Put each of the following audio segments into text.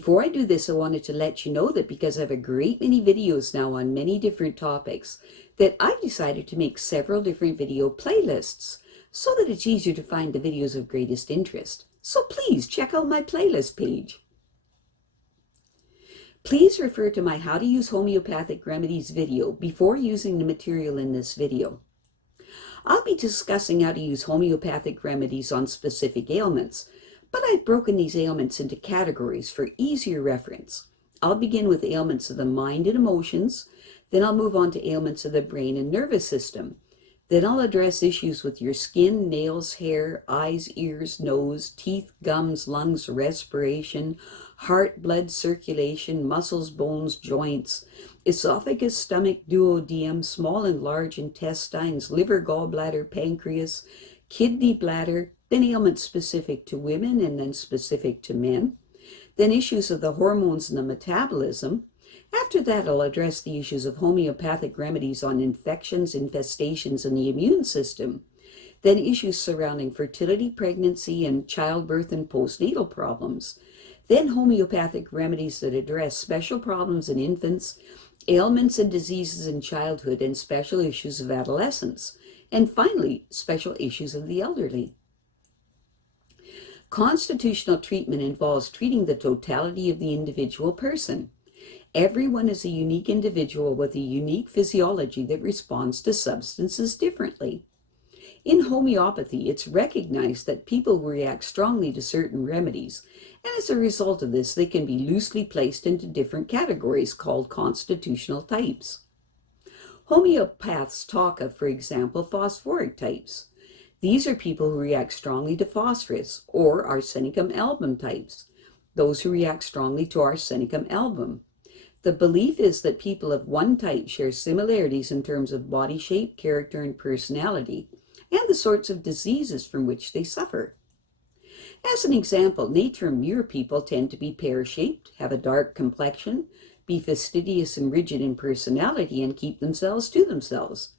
before I do this, I wanted to let you know that because I have a great many videos now on many different topics, that I've decided to make several different video playlists so that it's easier to find the videos of greatest interest. So please check out my playlist page. Please refer to my How to Use Homeopathic Remedies video before using the material in this video. I'll be discussing how to use homeopathic remedies on specific ailments, but I've broken these ailments into categories for easier reference. I'll begin with ailments of the mind and emotions, then I'll move on to ailments of the brain and nervous system. Then I'll address issues with your skin, nails, hair, eyes, ears, nose, teeth, gums, lungs, respiration, heart, blood circulation, muscles, bones, joints, esophagus, stomach, duodenum, small and large intestines, liver, gallbladder, pancreas, kidney, bladder, then ailments specific to women and then specific to men, then issues of the hormones and the metabolism. After that, I'll address the issues of homeopathic remedies on infections, infestations, and the immune system, then issues surrounding fertility, pregnancy, and childbirth and postnatal problems, then homeopathic remedies that address special problems in infants, ailments and diseases in childhood, and special issues of adolescence, and finally, special issues of the elderly. Constitutional treatment involves treating the totality of the individual person. Everyone is a unique individual with a unique physiology that responds to substances differently. In homeopathy, it's recognized that people react strongly to certain remedies, and as a result of this, they can be loosely placed into different categories called constitutional types. Homeopaths talk of, for example, phosphoric types. These are people who react strongly to phosphorus, or arsenicum album types, those who react strongly to arsenicum album. The belief is that people of one type share similarities in terms of body shape, character, and personality, and the sorts of diseases from which they suffer. As an example, nature-muir people tend to be pear-shaped, have a dark complexion, be fastidious and rigid in personality, and keep themselves to themselves.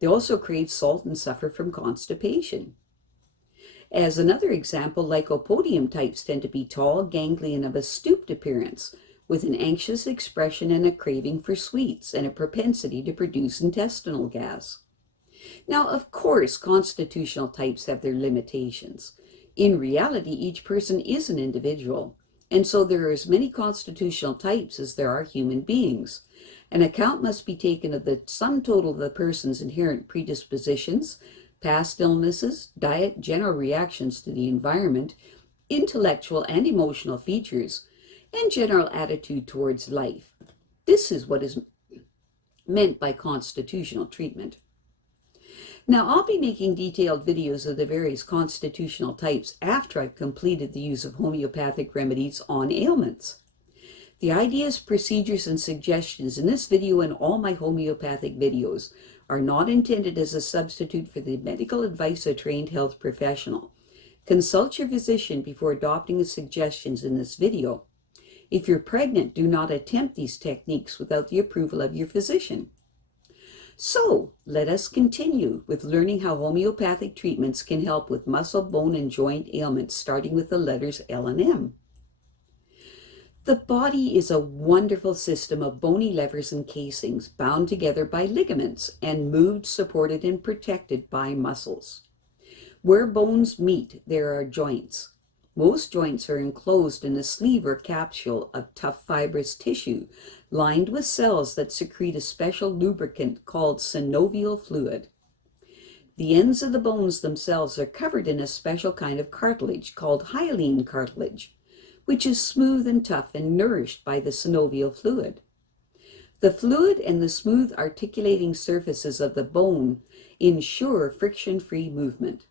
They also crave salt and suffer from constipation. As another example, lycopodium types tend to be tall, ganglion, of a stooped appearance, with an anxious expression and a craving for sweets and a propensity to produce intestinal gas. Now, of course, constitutional types have their limitations. In reality, each person is an individual, and so there are as many constitutional types as there are human beings. An account must be taken of the sum total of the person's inherent predispositions, past illnesses, diet, general reactions to the environment, intellectual and emotional features, and general attitude towards life. This is what is meant by constitutional treatment. Now, I'll be making detailed videos of the various constitutional types after I've completed the use of homeopathic remedies on ailments. The ideas, procedures, and suggestions in this video and all my homeopathic videos are not intended as a substitute for the medical advice of a trained health professional. Consult your physician before adopting the suggestions in this video. If you're pregnant, do not attempt these techniques without the approval of your physician. So, let us continue with learning how homeopathic treatments can help with muscle, bone, and joint ailments, starting with the letters L and M. The body is a wonderful system of bony levers and casings bound together by ligaments and moved, supported, and protected by muscles. Where bones meet, there are joints. Most joints are enclosed in a sleeve or capsule of tough fibrous tissue lined with cells that secrete a special lubricant called synovial fluid. The ends of the bones themselves are covered in a special kind of cartilage called hyaline cartilage, which is smooth and tough and nourished by the synovial fluid. The fluid and the smooth articulating surfaces of the bone ensure friction-free movement.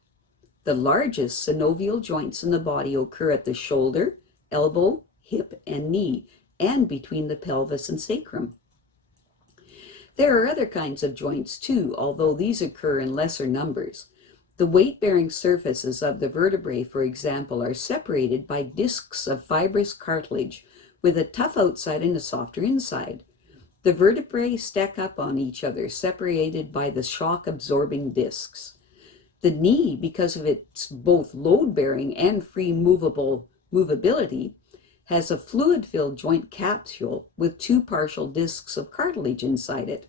The largest synovial joints in the body occur at the shoulder, elbow, hip, and knee, and between the pelvis and sacrum. There are other kinds of joints too, although these occur in lesser numbers. The weight-bearing surfaces of the vertebrae, for example, are separated by discs of fibrous cartilage with a tough outside and a softer inside. The vertebrae stack up on each other, separated by the shock-absorbing discs. The knee, because of its both load-bearing and free movability, has a fluid-filled joint capsule with 2 partial discs of cartilage inside it.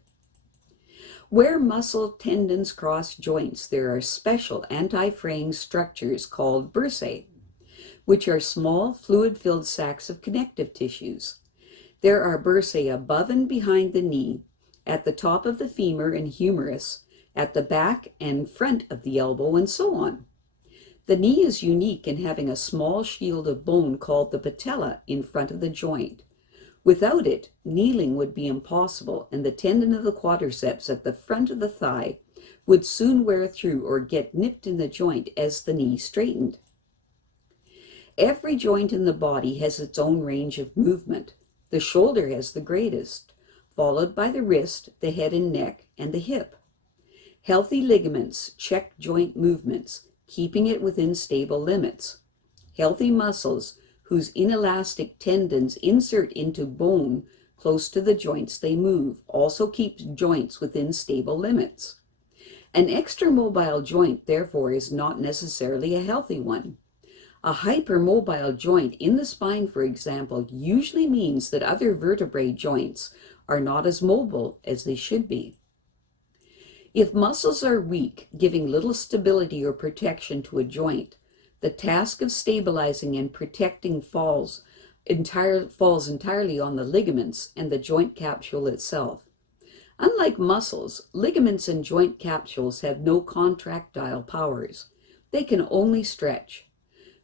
Where muscle tendons cross joints, there are special anti-fraying structures called bursae, which are small fluid-filled sacs of connective tissues. There are bursae above and behind the knee, at the top of the femur and humerus, at the back and front of the elbow, and so on. The knee is unique in having a small shield of bone called the patella in front of the joint. Without it, kneeling would be impossible, and the tendon of the quadriceps at the front of the thigh would soon wear through or get nipped in the joint as the knee straightened. Every joint in the body has its own range of movement. The shoulder has the greatest, followed by the wrist, the head and neck, and the hip. Healthy ligaments check joint movements, keeping it within stable limits. Healthy muscles, whose inelastic tendons insert into bone close to the joints they move, also keep joints within stable limits. An extramobile joint, therefore, is not necessarily a healthy one. A hypermobile joint in the spine, for example, usually means that other vertebrae joints are not as mobile as they should be. If muscles are weak, giving little stability or protection to a joint, the task of stabilizing and protecting falls entirely on the ligaments and the joint capsule itself. Unlike muscles, ligaments and joint capsules have no contractile powers. They can only stretch.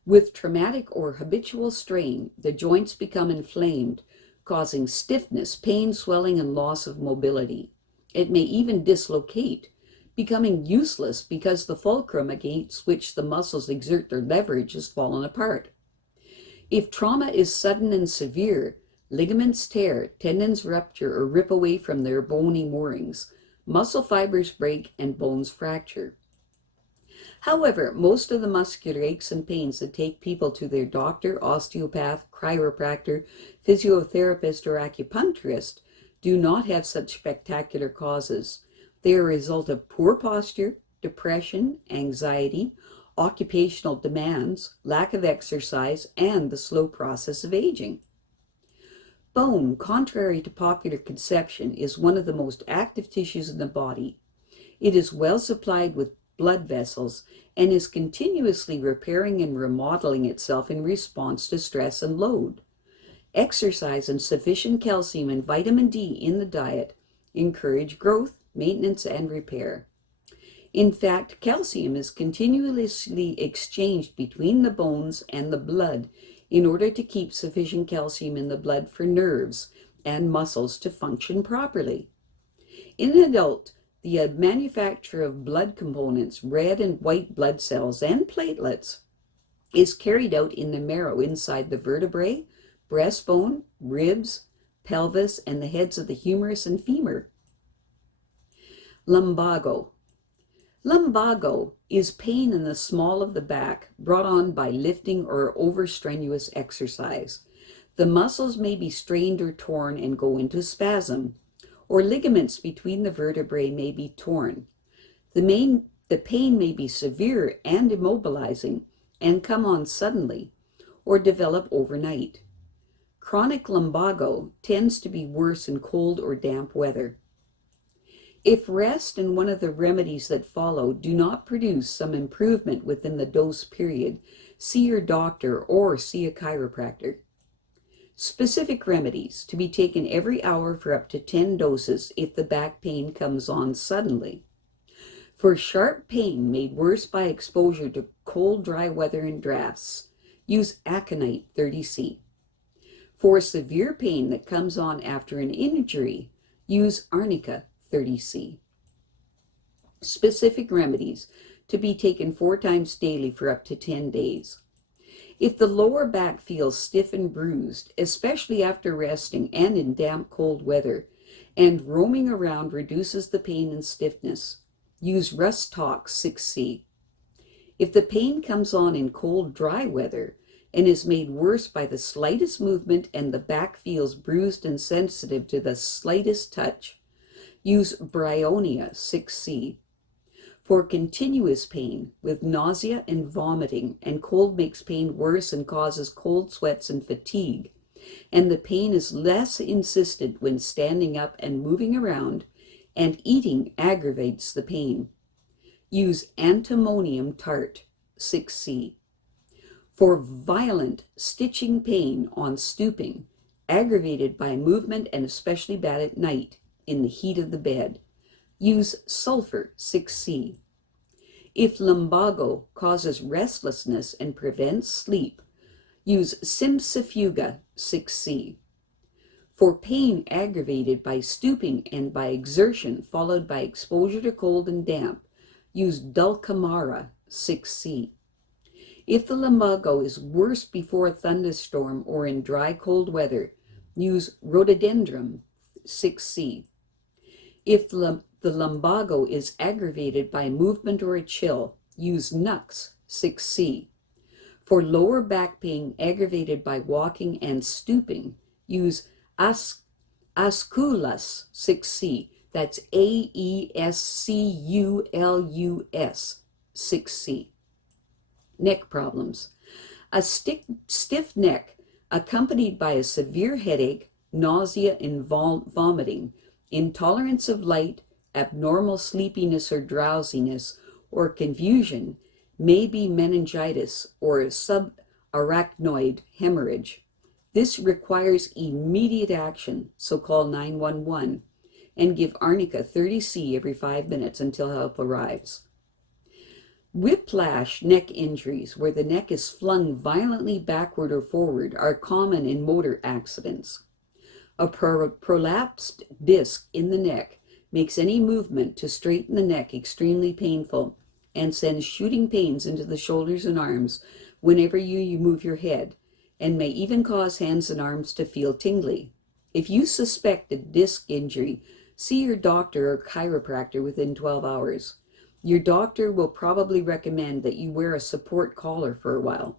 With traumatic or habitual strain, the joints become inflamed, causing stiffness, pain, swelling, and loss of mobility. It may even dislocate, becoming useless because the fulcrum against which the muscles exert their leverage has fallen apart. If trauma is sudden and severe, ligaments tear, tendons rupture or rip away from their bony moorings, muscle fibers break, and bones fracture. However, most of the muscular aches and pains that take people to their doctor, osteopath, chiropractor, physiotherapist, or acupuncturist do not have such spectacular causes. They are a result of poor posture, depression, anxiety, occupational demands, lack of exercise, and the slow process of aging. Bone, contrary to popular conception, is one of the most active tissues in the body. It is well supplied with blood vessels and is continuously repairing and remodeling itself in response to stress and load. Exercise and sufficient calcium and vitamin D in the diet encourage growth, maintenance, and repair. In fact, calcium is continuously exchanged between the bones and the blood in order to keep sufficient calcium in the blood for nerves and muscles to function properly. In an adult, the manufacture of blood components, red and white blood cells, and platelets is carried out in the marrow inside the vertebrae, breastbone, ribs, pelvis, and the heads of the humerus and femur. Lumbago. Lumbago is pain in the small of the back brought on by lifting or overstrenuous exercise. The muscles may be strained or torn and go into spasm, or ligaments between the vertebrae may be torn. The pain may be severe and immobilizing and come on suddenly or develop overnight. Chronic lumbago tends to be worse in cold or damp weather. If rest and one of the remedies that follow do not produce some improvement within the dose period, see your doctor or see a chiropractor. Specific remedies to be taken every hour for up to 10 doses if the back pain comes on suddenly. For sharp pain made worse by exposure to cold, dry weather and drafts, use Aconite 30C. For severe pain that comes on after an injury, use Arnica 30C. Specific remedies to be taken 4 times daily for up to 10 days. If the lower back feels stiff and bruised, especially after resting and in damp, cold weather, and roaming around reduces the pain and stiffness, use Rhus 6C. If the pain comes on in cold, dry weather and is made worse by the slightest movement and the back feels bruised and sensitive to the slightest touch, use Bryonia 6C. For continuous pain with nausea and vomiting, and cold makes pain worse and causes cold sweats and fatigue, and the pain is less insistent when standing up and moving around, and eating aggravates the pain, use Antimonium Tart, 6C. For violent stitching pain on stooping, aggravated by movement and especially bad at night in the heat of the bed, use Sulphur, 6C. If lumbago causes restlessness and prevents sleep, use Cimcifuga, 6C. For pain aggravated by stooping and by exertion followed by exposure to cold and damp, use Dulcamara, 6C. If the lumbago is worse before a thunderstorm or in dry cold weather, use Rhododendron, 6C. If the lumbago is aggravated by movement or a chill, use Nux, 6C. For lower back pain aggravated by walking and stooping, use Aesculus, 6C. That's Aesculus, 6C. Neck problems. A stiff neck accompanied by a severe headache, nausea and vomiting, intolerance of light, abnormal sleepiness or drowsiness, or confusion may be meningitis or subarachnoid hemorrhage. This requires immediate action, so call 911 and give Arnica 30C every 5 minutes until help arrives. Whiplash neck injuries, where the neck is flung violently backward or forward, are common in motor accidents. A prolapsed disc in the neck makes any movement to straighten the neck extremely painful and sends shooting pains into the shoulders and arms whenever you move your head, and may even cause hands and arms to feel tingly. If you suspect a disc injury, see your doctor or chiropractor within 12 hours. Your doctor will probably recommend that you wear a support collar for a while.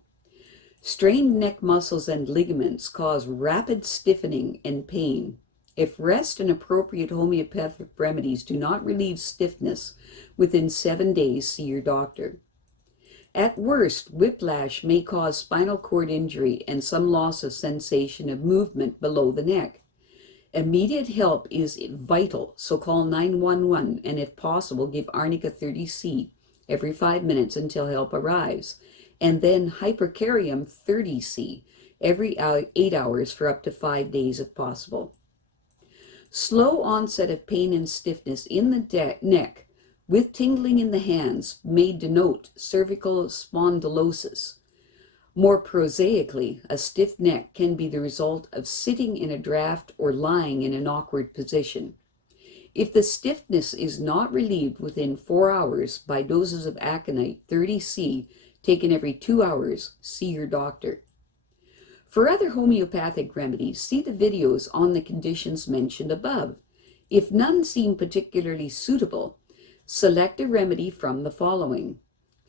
Strained neck muscles and ligaments cause rapid stiffening and pain. If rest and appropriate homeopathic remedies do not relieve stiffness, within 7 days see your doctor. At worst, whiplash may cause spinal cord injury and some loss of sensation of movement below the neck. Immediate help is vital, so call 911 and if possible give Arnica 30C every 5 minutes until help arrives, and then Hypermobile 30C every 8 hours for up to 5 days if possible. Slow onset of pain and stiffness in the neck with tingling in the hands may denote cervical spondylosis. More prosaically, a stiff neck can be the result of sitting in a draft or lying in an awkward position. If the stiffness is not relieved within 4 hours by doses of Aconite 30C taken every 2 hours, see your doctor. For other homeopathic remedies, see the videos on the conditions mentioned above. If none seem particularly suitable, select a remedy from the following.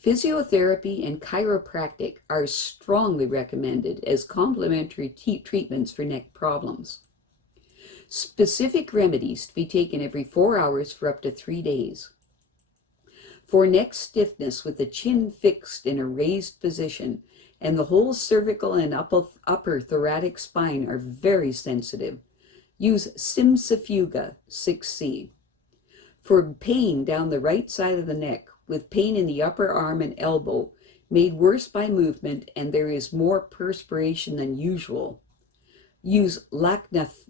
Physiotherapy and chiropractic are strongly recommended as complementary treatments for neck problems. Specific remedies to be taken every 4 hours for up to 3 days. For neck stiffness with the chin fixed in a raised position and the whole cervical and upper thoracic spine are very sensitive, use Cimcifuga 6C. For pain down the right side of the neck, with pain in the upper arm and elbow, made worse by movement and there is more perspiration than usual, use Lacnanthes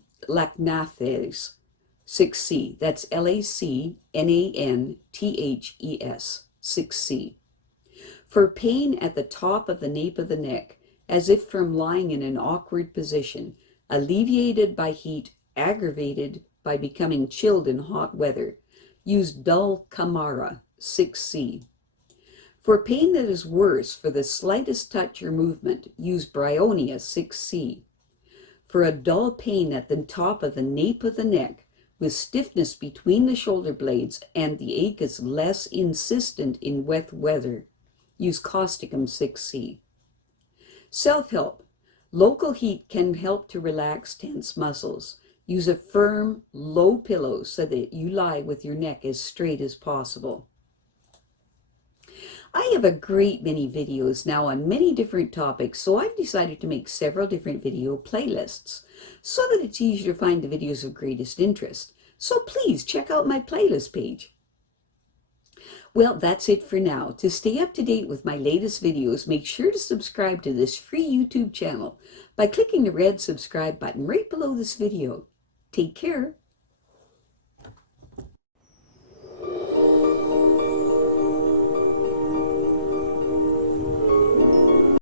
6C. That's Lacnanthes 6C. For pain at the top of the nape of the neck, as if from lying in an awkward position, alleviated by heat, aggravated by becoming chilled in hot weather, use Dulcamara 6C. For pain that is worse for the slightest touch or movement, use Bryonia 6C. For a dull pain at the top of the nape of the neck, with stiffness between the shoulder blades and the ache is less insistent in wet weather, use Causticum 6C. Self-help. Local heat can help to relax tense muscles. Use a firm, low pillow so that you lie with your neck as straight as possible. I have a great many videos now on many different topics, so I've decided to make several different video playlists so that it's easier to find the videos of greatest interest. So please check out my playlist page. Well, that's it for now. To stay up to date with my latest videos, make sure to subscribe to this free YouTube channel by clicking the red subscribe button right below this video. Take care.